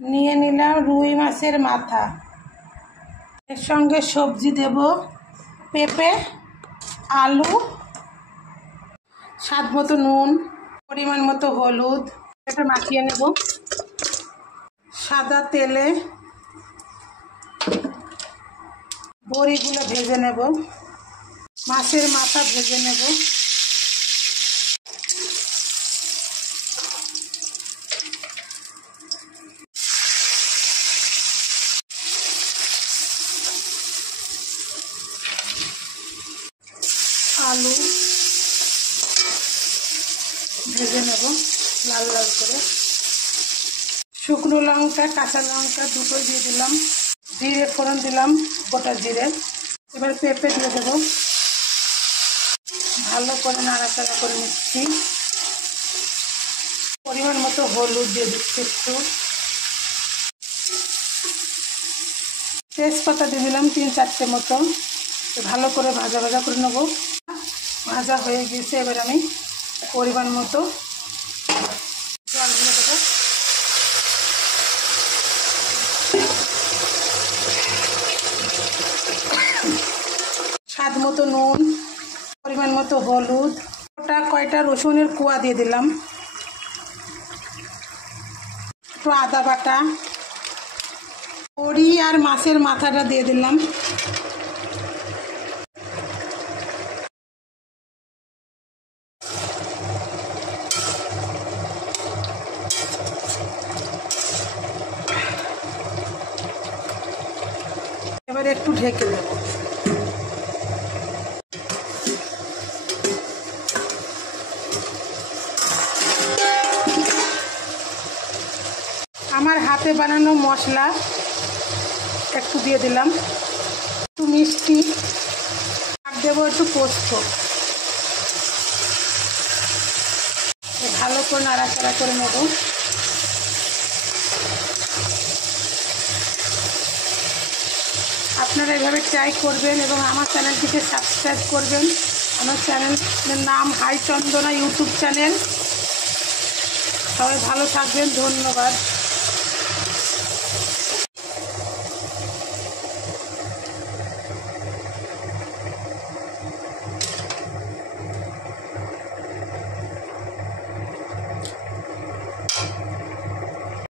নিয়ে নিলাম রুই মাছের মাথা, এর সঙ্গে সবজি দেব পেঁপে, আলু, স্বাদ মতো নুন, পরিমাণ মতো হলুদ। এটা মাখিয়ে নেব। সাদা তেলে বড়িগুলো ভেজে নেব, মাছের মাথা ভেজে নেব। আলু ভেজে নেব লাল লাল করে। শুকনো লঙ্কা কাঁচা লঙ্কা দুটোই দিয়ে দিলাম। জিরে ফোড়ন দিলাম, গোটা জিরে। এবার পেঁপে দিয়ে দেবো, ভালো করে নাড়াচাড়া করে নিচ্ছি। পরিমাণ মতো হলুদ দিয়ে দিচ্ছি একটু। তেজপাতা দিয়ে দিলাম 3-4টে মতো। ভালো করে ভাজা ভাজা করে নেব। ভাজা হয়ে গেছে, এবার আমি পরিমাণ মতো জল দিয়ে দেবো। স্বাদ মতো নুন, পরিমাণ মতো হলুদ, কয়টা রসুনের কোয়া দিয়ে দিলাম, একটু আদা বাটা, বড়ি আর মাছের মাথাটা দিয়ে দিলাম। এবার একটু ঢেকে দেব। আমার হাতে বানানো মশলা একটু দিয়ে দিলাম, একটু মিষ্টি আর দেবো একটু পোস্ত। ভালো করে নাড়াচাড়া করে নেব। আপনারা এভাবে ট্রাই করবেন এবং আমার চ্যানেলটিকে সাবস্ক্রাইব করবেন। আমার চ্যানেলের নাম হাই চন্দনা ইউটিউব চ্যানেল। সবাই ভালো থাকবেন, ধন্যবাদ।